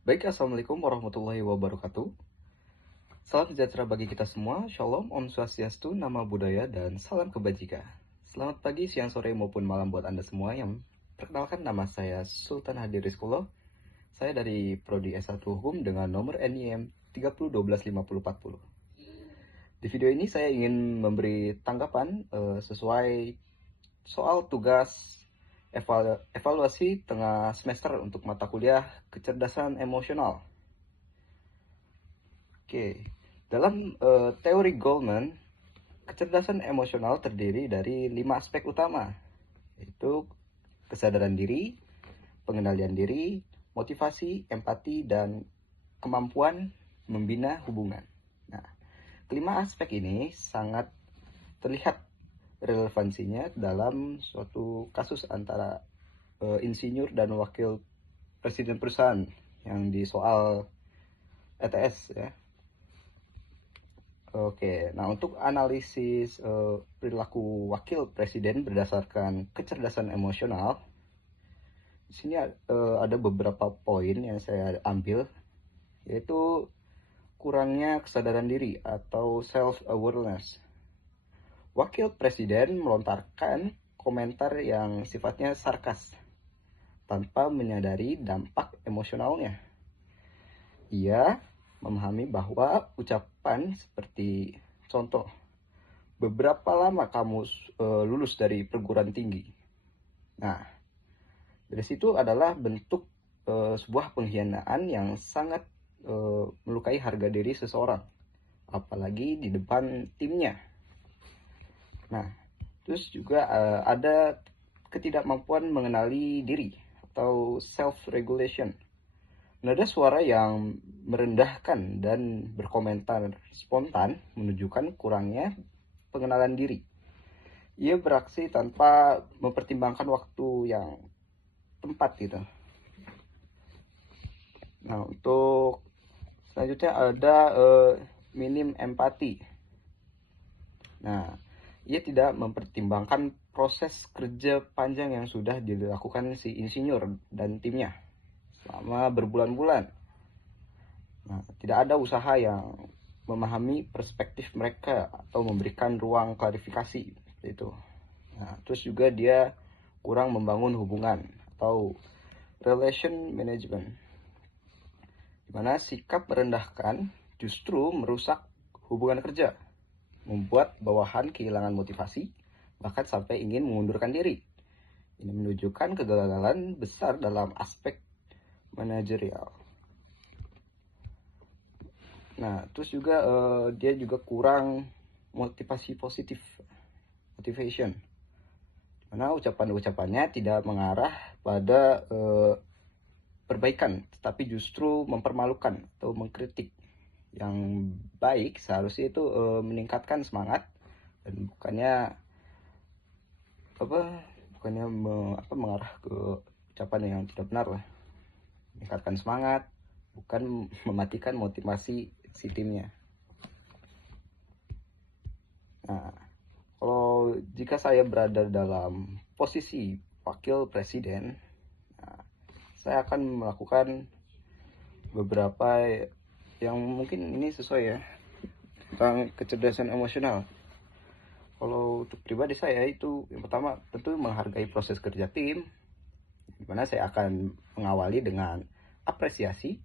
Baik, Assalamualaikum warahmatullahi wabarakatuh. Salam sejahtera bagi kita semua. Shalom, Om Swastiastu, Nama Budaya, dan salam kebajikan. Selamat pagi, siang, sore, maupun malam buat Anda semua yang perkenalkan, nama saya Sultan Hadi Rizkullah. Saya dari Prodi S1 Hukum dengan nomor NIM 30125040. Di video ini saya ingin memberi tanggapan sesuai soal tugas evaluasi tengah semester untuk mata kuliah kecerdasan emosional. Oke, dalam teori Goleman, kecerdasan emosional terdiri dari 5 aspek utama, yaitu kesadaran diri, pengendalian diri, motivasi, empati, dan kemampuan membina hubungan. Nah, kelima aspek ini sangat terlihat relevansinya dalam suatu kasus antara insinyur dan wakil presiden perusahaan yang di soal ETS ya. Oke, nah untuk analisis perilaku wakil presiden berdasarkan kecerdasan emosional, di sini ada beberapa poin yang saya ambil, yaitu kurangnya kesadaran diri atau self-awareness. Wakil presiden melontarkan komentar yang sifatnya sarkas, tanpa menyadari dampak emosionalnya. Ia memahami bahwa ucapan seperti contoh, "Beberapa lama kamu lulus dari perguruan tinggi?" Nah, dari situ adalah bentuk sebuah pengkhianatan yang sangat melukai harga diri seseorang, apalagi di depan timnya. Nah, terus juga ada ketidakmampuan mengenali diri atau self-regulation. Nada suara yang merendahkan dan berkomentar spontan menunjukkan kurangnya pengenalan diri. Ia beraksi tanpa mempertimbangkan waktu yang tepat gitu. Nah, untuk selanjutnya ada minim empati. Nah, ia tidak mempertimbangkan proses kerja panjang yang sudah dilakukan si insinyur dan timnya selama berbulan-bulan. Nah, tidak ada usaha yang memahami perspektif mereka atau memberikan ruang klarifikasi itu. Nah, terus juga dia kurang membangun hubungan atau relation management, di mana sikap merendahkan justru merusak hubungan kerja, membuat bawahan kehilangan motivasi, bahkan sampai ingin mengundurkan diri. Ini menunjukkan kegagalan besar dalam aspek manajerial. Nah, terus juga dia juga kurang motivasi positif, motivation, karena ucapan-ucapannya tidak mengarah pada perbaikan, tetapi justru mempermalukan atau mengkritik. Yang baik seharusnya itu meningkatkan semangat dan bukannya mengarah ke ucapan yang tidak benar lah. Meningkatkan semangat, bukan mematikan motivasi si timnya. Nah, kalau jika saya berada dalam posisi wakil presiden, nah, saya akan melakukan beberapa yang mungkin ini sesuai ya, tentang kecerdasan emosional. Kalau untuk pribadi saya itu yang pertama tentu menghargai proses kerja tim, di mana saya akan mengawali dengan apresiasi.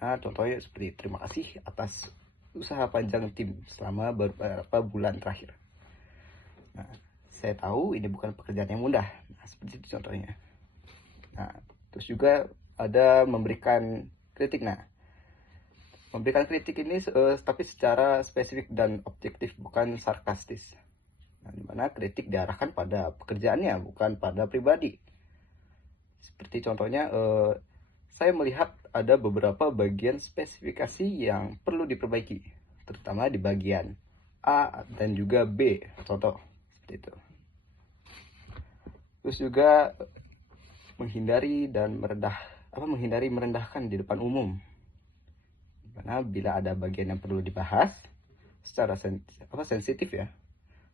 Nah, contohnya seperti terima kasih atas usaha panjang tim selama beberapa bulan terakhir. Nah, saya tahu ini bukan pekerjaan yang mudah. Nah, seperti itu contohnya. Nah, terus juga ada memberikan kritik. Nah, memberikan kritik ini tapi secara spesifik dan objektif, bukan sarkastis. Nah, dimana kritik diarahkan pada pekerjaannya, bukan pada pribadi. Seperti contohnya, saya melihat ada beberapa bagian spesifikasi yang perlu diperbaiki, terutama di bagian A dan juga B, contoh seperti itu. Terus juga menghindari merendahkan di depan umum, karena bila ada bagian yang perlu dibahas secara sensitif ya,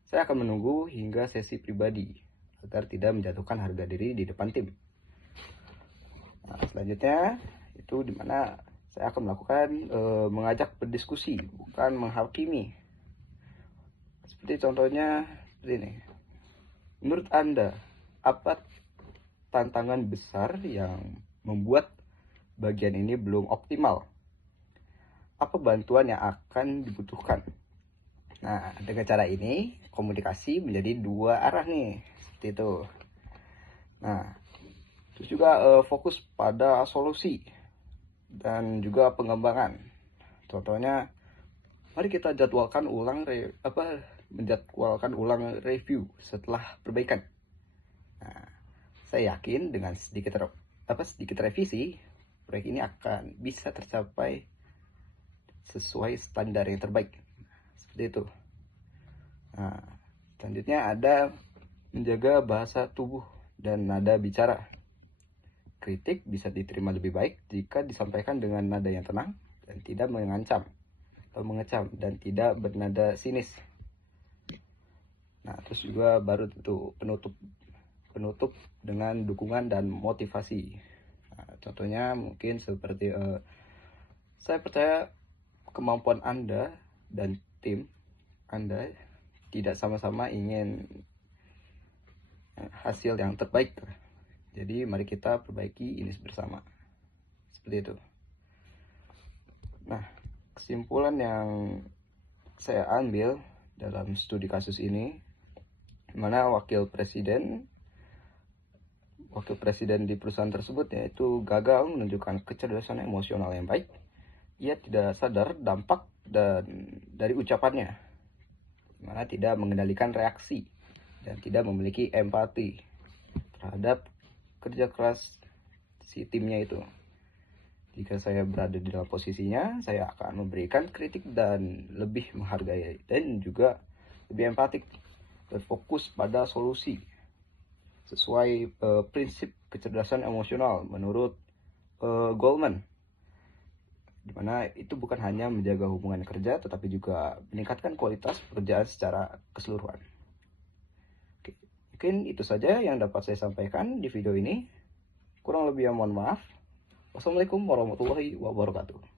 saya akan menunggu hingga sesi pribadi agar tidak menjatuhkan harga diri di depan tim. Nah, selanjutnya yaitu dimana saya akan melakukan mengajak berdiskusi, bukan menghakimi. Seperti contohnya seperti ini. Menurut Anda, apa tantangan besar yang membuat bagian ini belum optimal? Apa bantuan yang akan dibutuhkan? Nah, dengan cara ini komunikasi menjadi dua arah nih, seperti itu. Nah, terus juga fokus pada solusi dan juga pengembangan. Contohnya, mari kita menjadwalkan ulang review setelah perbaikan. Nah, saya yakin dengan sedikit revisi, proyek ini akan bisa tercapai sesuai standar yang terbaik. Seperti itu. Nah, selanjutnya ada menjaga bahasa tubuh dan nada bicara. Kritik bisa diterima lebih baik jika disampaikan dengan nada yang tenang dan tidak mengancam atau mengecam dan tidak bernada sinis. Nah, terus juga baru itu penutup dengan dukungan dan motivasi. Nah, contohnya mungkin seperti saya percaya kemampuan Anda dan tim Anda tidak sama-sama ingin hasil yang terbaik. Jadi mari kita perbaiki ini bersama. Seperti itu. Nah, kesimpulan yang saya ambil dalam studi kasus ini, mana wakil presiden di perusahaan tersebut yaitu gagal menunjukkan kecerdasan emosional yang baik. Ia tidak sadar dampak dari ucapannya, mana tidak mengendalikan reaksi dan tidak memiliki empati terhadap kerja keras si timnya itu. Jika saya berada di dalam posisinya, saya akan memberikan kritik dan lebih menghargai dan juga lebih empatik, berfokus pada solusi sesuai prinsip kecerdasan emosional menurut Goleman, dimana itu bukan hanya menjaga hubungan kerja tetapi juga meningkatkan kualitas pekerjaan secara keseluruhan. Oke, mungkin itu saja yang dapat saya sampaikan di video ini. Kurang lebih mohon maaf. Wassalamualaikum warahmatullahi wabarakatuh.